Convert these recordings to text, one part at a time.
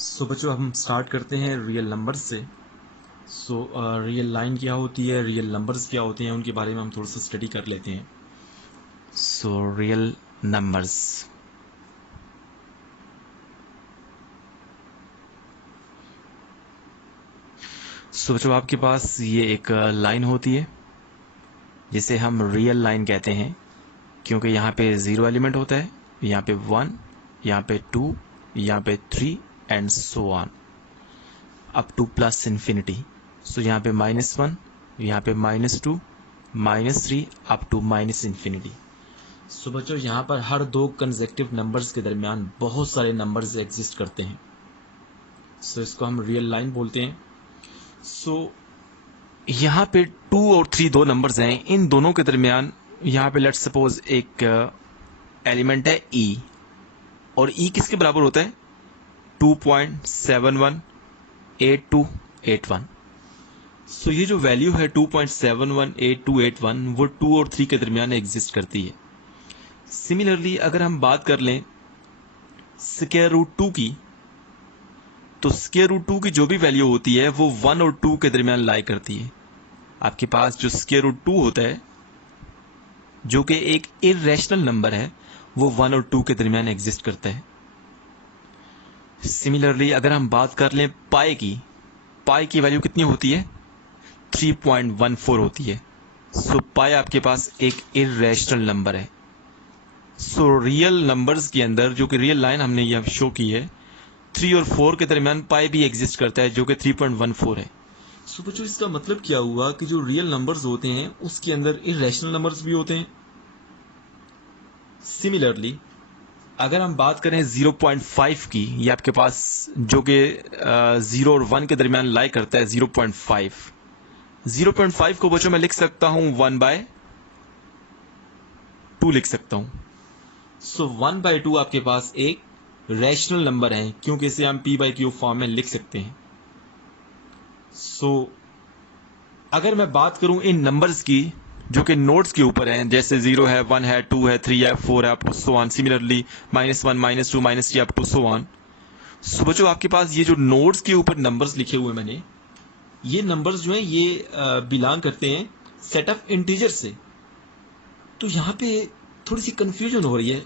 सो बच्चों हम स्टार्ट करते हैं रियल नंबर्स से। रियल लाइन क्या होती है, रियल नंबर्स क्या होते हैं, उनके बारे में हम थोड़ा सा स्टडी कर लेते हैं। Real numbers. बच्चों आपके पास ये एक लाइन होती है जिसे हम रियल लाइन कहते हैं, क्योंकि यहाँ पे 0 एलिमेंट होता है, यहाँ पे 1, यहाँ पे 2, यहाँ पे 3 and so on up two plus infinity. यहाँ पे -1, यहाँ पे -2, -3 अप टू माइनस इन्फिनिटी। बच्चों यहाँ पर हर दो कंसेक्टिव नंबर्स के दरमियान बहुत सारे नंबर्स एग्जिस्ट करते हैं। इसको हम रियल लाइन बोलते हैं। यहाँ पे 2 और 3 दो नंबर्स हैं, इन दोनों के दरमियान यहाँ पे लेट्स सपोज एक एलिमेंट है e, और e किसके बराबर होता है 2.718281। ये जो वैल्यू है 2.718281 वो 2 और 3 के दरमियान एग्जिस्ट करती है। सिमिलरली अगर हम बात कर लें स्क्वायर रूट 2 की, तो स्क्वायर रूट 2 की जो भी वैल्यू होती है वो 1 और 2 के दरमियान लाई करती है। आपके पास जो स्क्वायर रूट 2 होता है जो कि एक इर्रेशनल नंबर है, वो 1 और 2 के दरमियान एग्जिस्ट करता है। सिमिलरली अगर हम बात कर लें पाई की वैल्यू कितनी होती है 3.14 होती है। पाई आपके पास एक इर्रेशनल नंबर है। रियल नंबर्स के अंदर जो कि रियल लाइन हमने ये शो की है, 3 और 4 के दरमियान पाई भी एग्जिस्ट करता है जो कि 3.14 है। बच्चों इसका मतलब क्या हुआ कि जो रियल नंबर्स होते हैं उसके अंदर इर्रेशनल नंबर्स भी होते हैं। सिमिलरली अगर हम बात करें 0.5 की, ये आपके पास जो कि 0 और 1 के दरमियान लाई करता है 0.5 को बच्चों मैं लिख सकता हूं 1/2 लिख सकता हूं। 1/2 आपके पास एक रैशनल नंबर है, क्योंकि इसे हम p/q फॉर्म में लिख सकते हैं। अगर मैं बात करूं इन नंबर्स की जो कि नोड्स के ऊपर हैं, जैसे 0 है, 1 है, 2 है, 3 है, 4 है, up to so on. Similarly -1, -2, -3 up to so on. बच्चों आपके पास ये जो नोड्स के ऊपर नंबर्स लिखे हुए मैंने, ये नंबर्स जो हैं ये बिलोंग करते हैं सेट ऑफ इंटीजर से। तो यहाँ पे थोड़ी सी कंफ्यूजन हो रही है।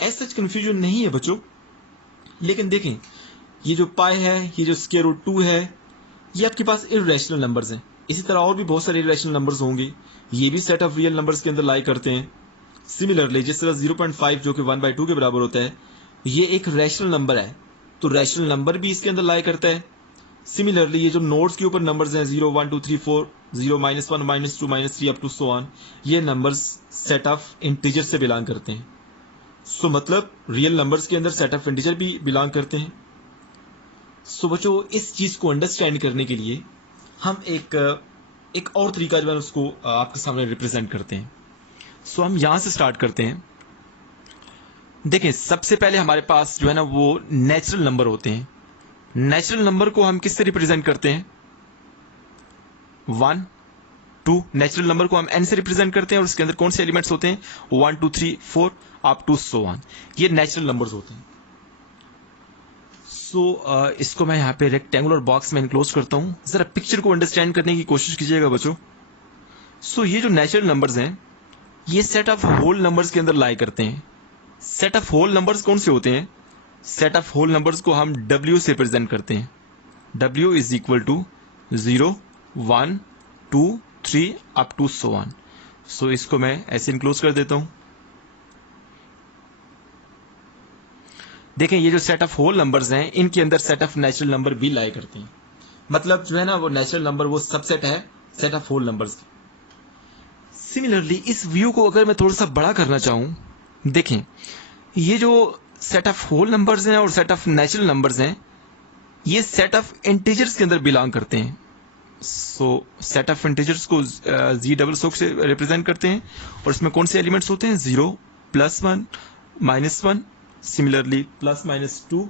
ऐसा कंफ्यूजन नहीं है बच्चों, लेकिन देखें ये जो पाई है, ये जो स्क्वायर रूट 2 है, ये आपके पास इर्रेशनल नंबर्स हैं। इसी तरह और भी बहुत सारे इर्रेशनल नंबर्स होंगे, ये भी सेट ऑफ रियल नंबर्स के अंदर लाई करते हैं। सिमिलरली जिस तरह 0.5 जो कि 1/2 के बराबर होता है, ये एक रैशनल नंबर है, तो रैशनल नंबर भी इसके अंदर लाई करता है। सिमिलरली ये जो नोड्स के ऊपर नंबर्स हैं 0, 1, 2, 3, 4, 0, -1, -2, -3 अप टू सो ऑन, ये नंबर्स सेट ऑफ इंटीजर से बिलोंग करते हैं। मतलब रियल नंबर्स के अंदर सेट ऑफ इंटीजर भी बिलोंग करते हैं। बच्चों इस चीज को अंडरस्टैंड करने के लिए हम एक और तरीका जो है उसको आपके सामने रिप्रेजेंट करते हैं। हम यहां से स्टार्ट करते हैं। देखें सबसे पहले हमारे पास जो है ना वो नेचुरल नंबर होते हैं। नेचुरल नंबर को हम किससे रिप्रेजेंट करते हैं 1, 2। नेचुरल नंबर को हम n से रिप्रेजेंट करते हैं और उसके अंदर कौन से एलिमेंट्स होते हैं 1, 2, 3, 4 अप टू सो ऑन। ये नेचुरल नंबर्स होते हैं। इसको मैं यहाँ पे रेक्टेंगुलर बॉक्स में इनक्लोज करता हूँ। जरा पिक्चर को अंडरस्टैंड करने की कोशिश कीजिएगा बच्चों। ये जो नेचुरल नंबर्स हैं ये सेट ऑफ होल नंबर्स के अंदर लाई करते हैं। सेट ऑफ होल नंबर्स कौन से होते हैं, सेट ऑफ होल नंबर्स को हम W से रिप्रेजेंट करते हैं। W is equal to 0, 1, 2, 3 up to so on. इसको मैं ऐसे इनक्लोज कर देता हूं। देखें ये जो सेट ऑफ होल नंबर्स हैं इनके अंदर सेट ऑफ नेचुरल नंबर भी लाई करते हैं। मतलब जो है ना वो नेचुरल नंबर वो सबसेट है सेट ऑफ होल नंबर्स की। सिमिलरली इस व्यू को अगर मैं थोड़ा सा बड़ा करना चाहूं, देखें ये जो सेट ऑफ होल नंबर्स हैं और सेट ऑफ नेचुरल नंबर्स हैं ये सेट ऑफ इंटीजर्स के अंदर बिलोंग करते हैं। सेट ऑफ इंटीजर्स को Z से रिप्रेजेंट करते हैं और इसमें कौन से एलिमेंट्स होते हैं 0, +1, -1, similarly +-2,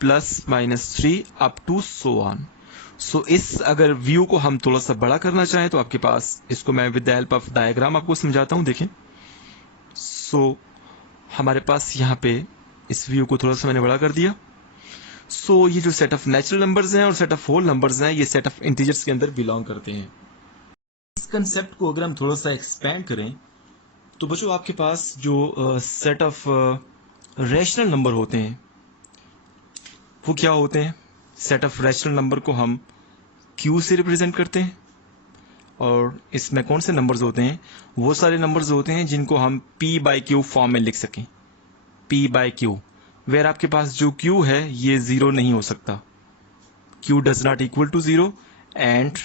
+-3 up to so on. इस अगर व्यू को हम थोड़ा सा बड़ा करना चाहें तो आपके पास, इसको मैं with the help of diagram आपको समझाता हूं। देखें हमारे पास यहाँ पे इस व्यू को थोड़ा सा मैंने बड़ा कर दिया। सो ये जो सेट ऑफ नेचुरल नंबर्स हैं और सेट ऑफ होल नंबर्स हैं, ये सेट ऑफ इंटीजर्स के अंदर बिलोंग करते हैं। इस कंसेप्ट को अगर हम थोड़ा सा एक्सपैंड करें तो बच्चों आपके पास जो सेट ऑफ रैशनल नंबर होते हैं वो क्या होते हैं? सेट ऑफ रैशनल नंबर को हम क्यू से रिप्रेजेंट करते हैं, और इसमें कौन से नंबर्स होते हैं? वो सारे नंबर्स होते हैं जिनको हम पी बाई क्यू फॉर्म में लिख सकें। पी बाई क्यू, वेयर आपके पास जो क्यू है ये जीरो नहीं हो सकता, Q does not equal to zero, and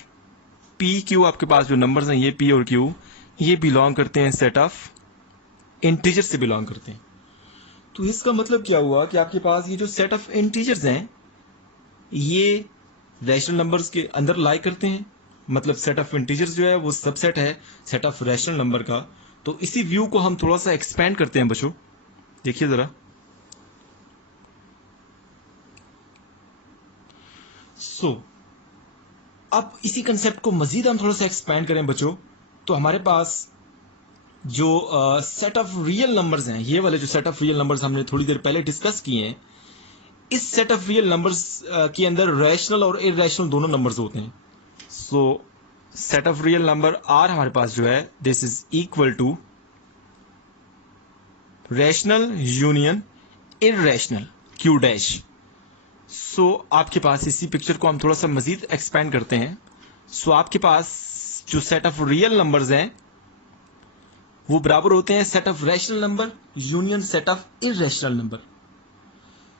P Q आपके पास जो नंबर्स हैं ये पी और क्यू ये बिलोंग करते हैं सेट ऑफ इंटीजर से बिलोंग करते हैं। तो इसका मतलब क्या हुआ कि आपके पास ये जो सेट ऑफ इंटीजर्स हैं ये रैशनल नंबर्स के अंदर लाई करते हैं, मतलब सेट ऑफ इंटीजर्स जो है वो सबसेट है सेट ऑफ रैशनल नंबर का। तो इसी व्यू को हम थोड़ा सा एक्सपेंड करते हैं बच्चों, देखिए जरा। अब इसी कंसेप्ट को मजीद हम थोड़ा सा एक्सपेंड करें बच्चों, तो हमारे पास जो सेट ऑफ रियल नंबर्स हैं, ये वाले जो सेट ऑफ रियल नंबर्स हमने थोड़ी देर पहले डिस्कस किए हैं, इस सेट ऑफ रियल नंबर्स के अंदर रैशनल और इरैशनल दोनों नंबर्स होते हैं। So set of real number are हमारे पास जो है this is equal to rational union irrational Q dash. So आपके पास इसी पिक्चर को हम थोड़ा सा मजीद एक्सपेंड करते हैं। सो आपके पास जो सेट ऑफ रियल नंबर्स हैं वो बराबर होते हैं set of rational number union set of irrational number.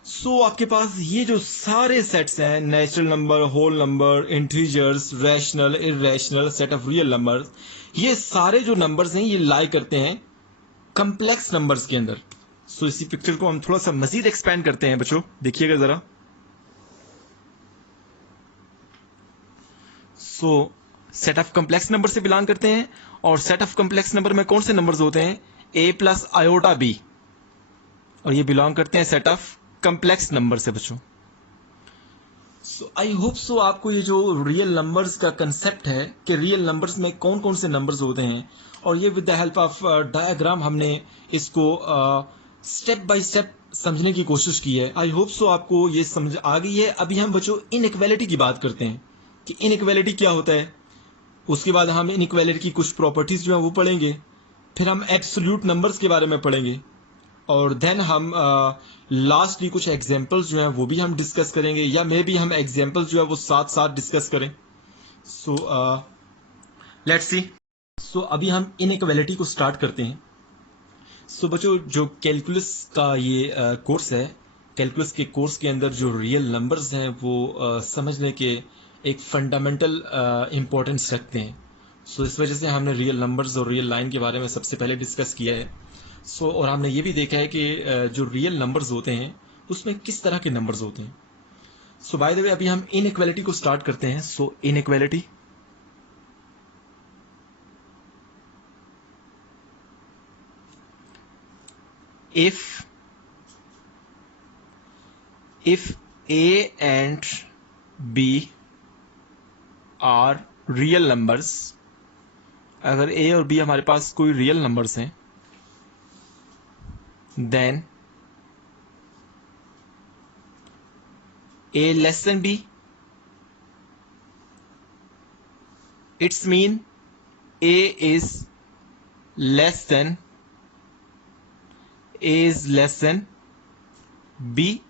So आपके पास ये जो सारे सेट्स हैं, natural number, whole number, integers, rational, irrational, set of real numbers, ये सारे जो नंबर्स हैं ये लाई करते हैं कॉम्प्लेक्स नंबर्स के अंदर। सो इसी पिक्चर को हम थोड़ा सा मजीद एक्सपेंड करते हैं बच्चों, देखिएगा जरा। सो सेट ऑफ कॉम्प्लेक्स नंबर से बिलोंग करते हैं, और सेट ऑफ कॉम्प्लेक्स नंबर में कौन से नंबर्स होते हैं? a प्लस आयोटा बी, और ये बिलोंग करते हैं सेट ऑफ कॉम्प्लेक्स नंबर से बच्चों। सो आई होप सो आपको ये जो रियल नंबर्स का कंसेप्ट है कि रियल नंबर्स में कौन कौन से नंबर्स होते हैं, और ये with the help of diagram हमने इसको स्टेप बाय स्टेप समझने की कोशिश की है। आई होप सो आपको ये समझ आ गई है। अभी हम बच्चों इनइक्वालिटी की बात करते हैं कि इनइक्वालिटी क्या होता है, उसके बाद हम इनइक्वालिटी की कुछ प्रॉपर्टीज जो है वो पढ़ेंगे, फिर हम एब्सोल्यूट नंबर्स के बारे में पढ़ेंगे, और देन हम लास्टली कुछ एग्जांपल्स जो हैं वो भी हम डिस्कस करेंगे, या मे बी हम एग्जांपल्स जो है वो साथ साथ डिस्कस करें। So let's see. सो अभी हम इनइक्वालिटी को स्टार्ट करते हैं। सो बच्चों जो कैलकुलस का ये कोर्स है, कैलकुलस के कोर्स के अंदर जो रियल नंबर्स हैं वो समझने के एक फंडामेंटल इम्पोर्टेंस रखते हैं। सो इस वजह से हमने रियल नंबर्स और रियल लाइन के बारे में सबसे पहले डिस्कस किया है। सो और हमने ये भी देखा है कि जो रियल नंबर्स होते हैं उसमें किस तरह के नंबर्स होते हैं। सो बाय द वे अभी हम इनइक्वालिटी को स्टार्ट करते हैं। So inequality, if a and b are real numbers, अगर a और b हमारे पास कोई रियल नंबर्स हैं, then a less than b, it's mean a is less than b.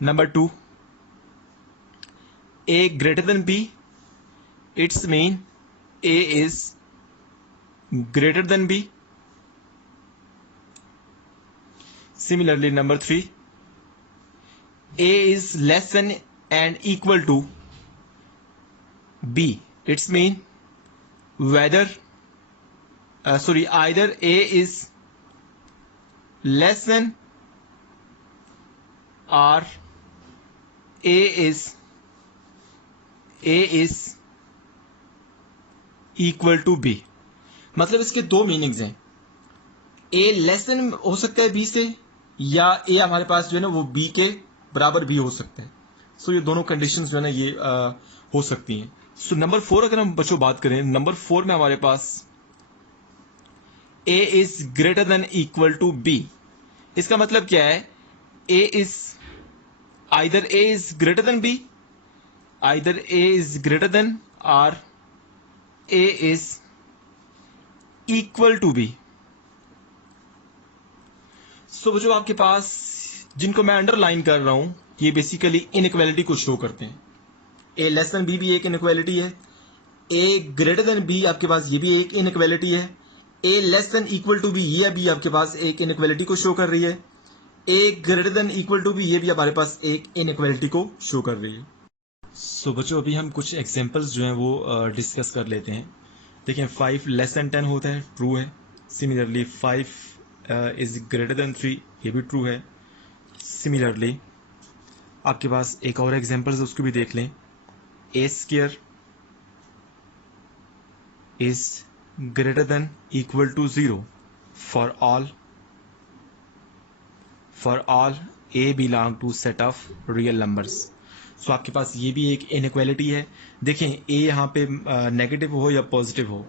Number 2, a greater than b, its mean a is greater than b. Similarly, number 3, a is less than and equal to b, its mean whether either a is less than or a is equal to b। मतलब इसके दो meanings हैं, a less then हो सकता है b से, या a हमारे पास जो है ना वो b के बराबर भी हो सकता है। सो ये दोनों कंडीशंस जो है ना ये हो सकती हैं। सो नंबर 4 अगर हम बच्चों बात करें, नंबर 4 में हमारे पास a is greater than equal to b। इसका मतलब क्या है? a is either a is greater than b, either a is greater than or a is equal to b. सो बच्चों आपके पास जिनको मैं अंडरलाइन कर रहा हूं ये बेसिकली इनइक्वालिटी को शो करते हैं. ए लेस देन बी भी एक इनइक्वालिटी है, ए ग्रेटर देन बी आपके पास ये भी एक इनइक्वालिटी है, A less than equal to B ये भी आपके पास एक इनइक्वालिटी को शो कर रही है, A greater than equal to B ये भी हमारे पास एक इनइक्वालिटी को शो कर रही है. सो बच्चों अभी हम कुछ एग्जांपल्स जो हैं वो डिस्कस कर लेते हैं. देखिए 5 लेस देन 10 होता है, ट्रू है. सिमिलरली 5 इज ग्रेटर देन 3 ये भी ट्रू है. सिमिलरली आपके पास एक और एग्जांपल है उसको भी देख लें. A square is greater than equal to 0 for all A belong to set of real numbers. So आपके पास ये भी एक इनइक्वालिटी है. देखें ए यहाँ पे नेगेटिव हो या पॉजिटिव हो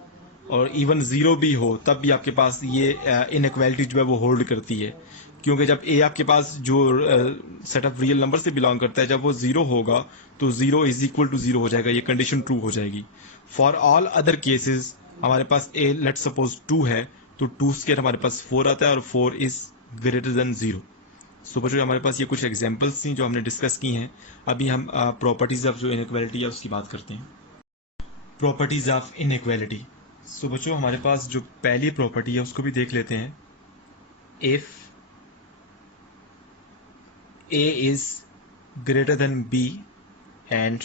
और इवन 0 भी हो तब भी आपके पास ये इनइक्वालिटी जो है वो होल्ड करती है, क्योंकि जब ए आपके पास जो सेट ऑफ रियल नंबर से बिलोंग करता है जब वो 0 होगा तो 0 इज इक्वल टू 0 हो जाएगा, ये कंडीशन ट्रू हो जाएगी. फॉर ऑल अदर केसेस हमारे पास ए लेट सपोज 2 है तो 2 स्क्वायर हमारे पास 4 आता है और 4 इज ग्रेटर देन 0. सो बच्चों हमारे पास ये कुछ एग्जांपल्स थी जो हमने डिस्कस की हैं. अभी हम प्रॉपर्टीज ऑफ जो इनइक्वालिटी है उसकी बात करते हैं. Properties of inequality. सो बच्चों हमारे पास जो पहली प्रॉपर्टी है उसको भी देख लेते हैं. If a is greater than b and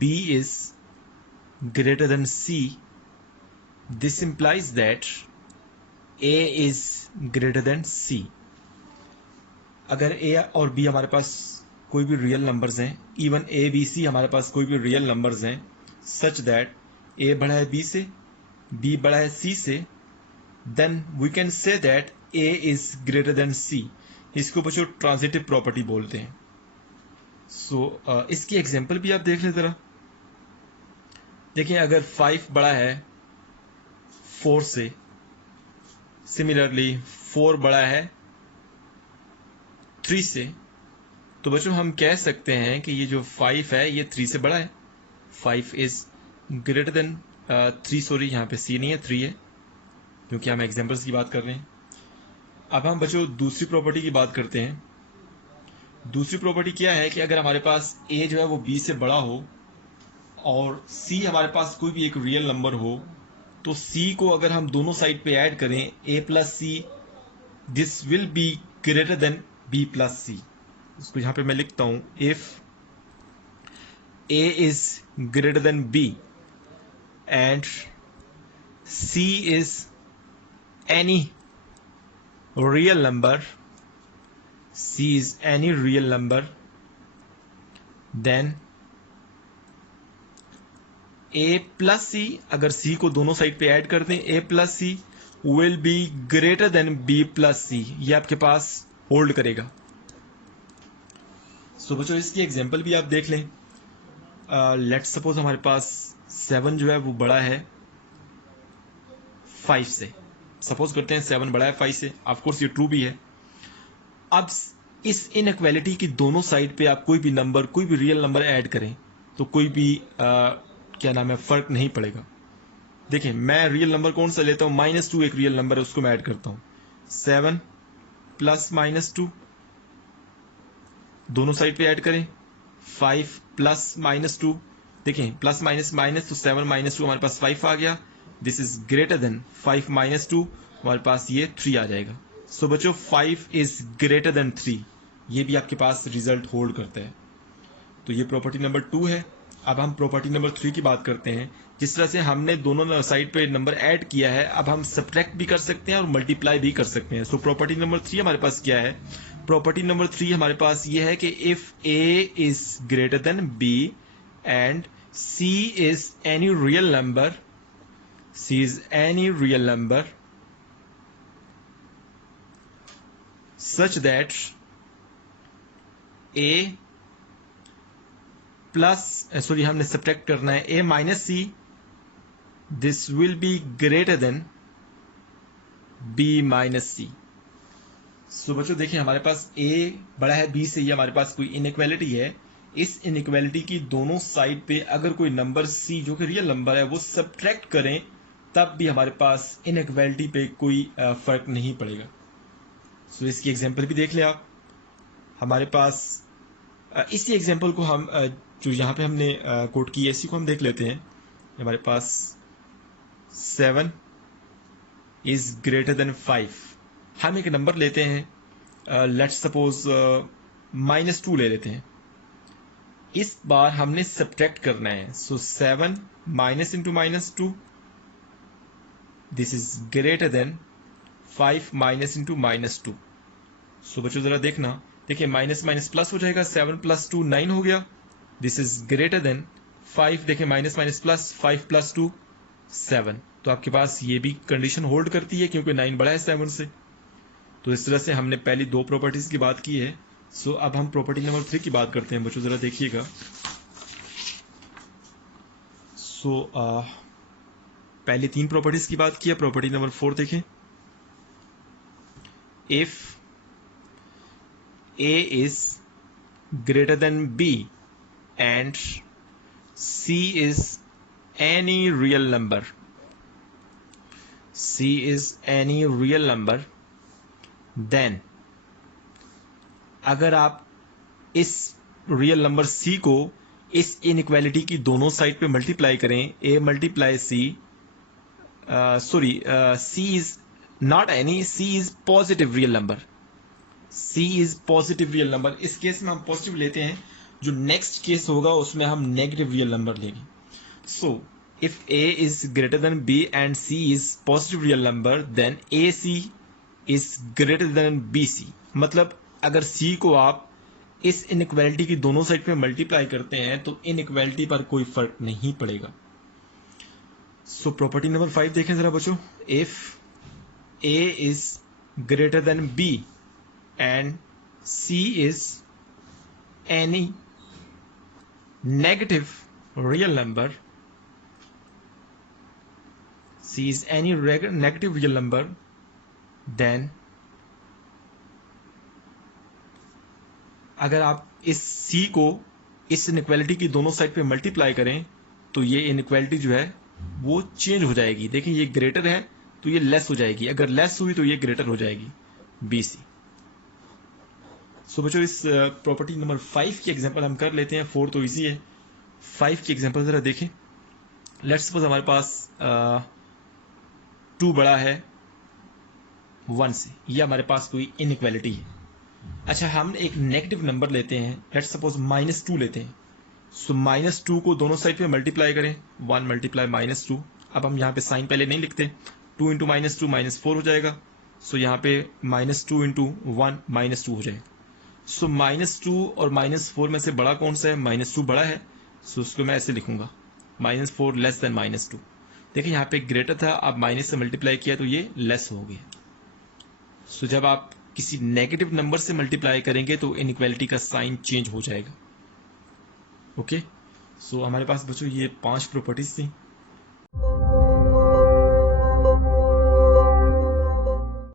b is greater than c, this implies that a is greater than c. अगर a और b हमारे पास कोई भी रियल नंबर्स हैं, इवन a b c हमारे पास कोई भी रियल नंबर्स हैं सच दैट a बड़ा है b से, b बड़ा है c से, then we can say that a is greater than c. इसको बच्चों ट्रांजिटिव प्रॉपर्टी बोलते हैं. सो इसकी एग्जांपल भी आप देख लें जरा. देखिए अगर 5 बड़ा है 4 से, सिमिलरली 4 बड़ा है 3 से, तो बच्चों हम कह सकते हैं कि ये जो 5 है ये 3 से बड़ा है. 5 इज ग्रेटर देन 3, सॉरी यहाँ पे c नहीं है 3 है क्योंकि हम एग्जांपल्स की बात कर रहे हैं. अब हम बच्चों दूसरी प्रॉपर्टी की बात करते हैं. दूसरी प्रॉपर्टी क्या है कि अगर हमारे पास a जो है वो b से बड़ा हो और c हमारे पास कोई भी एक रियल नंबर हो तो c को अगर हम दोनों साइड पे ऐड करें a plus C, this will be greater than b plus C. इसको यहां पे मैं लिखता हूं. If a is greater than b and c is any real number, c is any real number, then a plus c, अगर c को दोनों side पे ऐड कर दें a plus c will be greater than b plus c, ये आपके पास hold करेगा. सो बच्चों इसकी एग्जांपल भी आप देख लें. लेट्स सपोज हमारे पास 7 जो है वो बड़ा है 5 से. सपोज करते हैं 7 बड़ा है 5 से. ऑफ कोर्स ये ट्रू भी है. अब इस इनइक्वालिटी की दोनों साइड पे आप कोई भी नंबर, कोई भी रियल नंबर ऐड करें तो कोई भी क्या नाम है फर्क नहीं पड़ेगा. देखिए मैं रियल नंबर कौन सा लेता हूं, -2 एक रियल नंबर है उसको मैं ऐड करता हूं. 7 प्लस -2 दोनों साइड पे ऐड करें. 5 प्लस -2, देखिए प्लस माइनस माइनस तो 7 -2 हमारे पास 5 आ गया. दिस इज ग्रेटर देन 5 -2, हमारे पास ये 3 आ जाएगा. सो बच्चों 5 इज ग्रेटर देन 3, ये भी आपके पास रिजल्ट होल्ड करता है. तो ये प्रॉपर्टी नंबर 2 है. अब हम प्रॉपर्टी नंबर 3 की बात करते हैं. जिस तरह से हमने दोनों साइड पे नंबर ऐड किया है अब हम सब्ट्रैक्ट भी कर सकते हैं और मल्टीप्लाई भी कर सकते हैं. सो प्रॉपर्टी नंबर 3 हमारे पास क्या है. प्रॉपर्टी नंबर 3 हमारे पास ये है कि if a is greater than b and c is any real number, c is any real number such that a plus sorry हमने सब्ट्रैक्ट करना है a minus c, this will be greater than b minus c. सो बच्चों देखिए, हमारे पास a बड़ा है b से, ये हमारे पास कोई इनइक्वालिटी है। इस इनइक्वालिटी की दोनों साइड पे अगर कोई नंबर c जो कि रियल नंबर है वो सब्ट्रैक्ट करें, तब भी हमारे पास इनइक्वालिटी पे कोई फर्क नहीं पड़ेगा। सो इसकी एग्जांपल भी देख ले आप। हमारे पास इसी एग्जांपल को हम जो यहाँ पे हमने कोट की है, इसी को हम देख लेते हैं। हमारे पास 7 इज ग्रेटर देन 5। हम एक नंबर लेते हैं, लेट्स सपोज -2 ले लेते हैं। इस बार हमने सब्ट्रैक्ट करना है। सो 7 minus into -2, this is greater then 5 minus into -2। सो बच्चों जरा देखना, देखिए माइनस माइनस प्लस हो जाएगा, 7 + 2 9 हो गया। दिस इज ग्रेटर देन 5, देखिए माइनस माइनस प्लस, 5 + 2 7। तो आपके पास ये भी कंडीशन होल्ड करती है क्योंकि 9 बड़ा है 7 से। तो इस तरह से हमने पहली दो प्रॉपर्टीज की बात की है। सो अब हम प्रॉपर्टी नंबर 3 की बात करते हैं बच्चों, जरा देखिएगा। सो पहले 3 प्रॉपर्टीज की बात की है। प्रॉपर्टी नंबर 4 देखें। If a is greater than b and c is any real number, c is any real number, then अगर आप इस रियल नंबर c को इस इनइक्वालिटी की दोनों साइड पे मल्टीप्लाई करें, a multiply c, c is not any, c is positive real number, c is positive real number. इस केस में हम पॉजिटिव लेते हैं, जो नेक्स्ट केस होगा उसमें हम नेगेटिव रियल नंबर लेंगे। So if a is greater than b and c is positive real number, then ac is greater than bc। मतलब अगर c को आप इस इनइक्वालिटी की दोनों साइड पे मल्टीप्लाई करते हैं तो इनइक्वालिटी पर कोई फर्क नहीं पड़ेगा। सो प्रॉपर्टी नंबर 5 देखें जरा बच्चों। If a is greater than b and c is any negative real number, c is any negative real number, then अगर आप इस c को इस इनइक्वालिटी की दोनों साइड पे मल्टीप्लाई करें तो ये इनइक्वालिटी जो है वो चेंज हो जाएगी। देखिए ये ग्रेटर है तो ये लेस हो जाएगी, अगर लेस हुई तो ये ग्रेटर हो जाएगी, bc। सो बच्चों इस प्रॉपर्टी नंबर 5 की एग्जांपल हम कर लेते हैं। 4 तो इजी है, 5 की एग्जांपल जरा देखें। लेट्स सपोज हमारे पास 2 बड़ा है 1 से, ये हमारे पास कोई इनइक्वालिटी है। अच्छा, हम एक नेगेटिव नंबर लेते हैं, लेट्स सपोज -2 लेते हैं। सो -2 को दोनों साइड पे मल्टीप्लाई करें, 1 × -2। अब हम यहाँ पे साइन पहले नहीं लिखते, 2 × -2 -4 हो जाएगा। सो यहाँ पे -2 × 1 -2 हो जाएगा। सो -2 और -4 में से बड़ा कौन सा है? -2 बड़ा है। सो उसको मैं ऐसे लिखूंगा, -4 लेस देन -2। देखिए यहाँ पे ग्रेटर था, अब माइनस से मल्टीप्लाई किया तो ये लेस हो गया। सो जब आप किसी नेगेटिव नंबर से मल्टीप्लाई करेंगे तो इनइक्वालिटी का साइन चेंज हो जाएगा। ओके, सो हमारे पास बच्चों ये 5 प्रॉपर्टीज थी।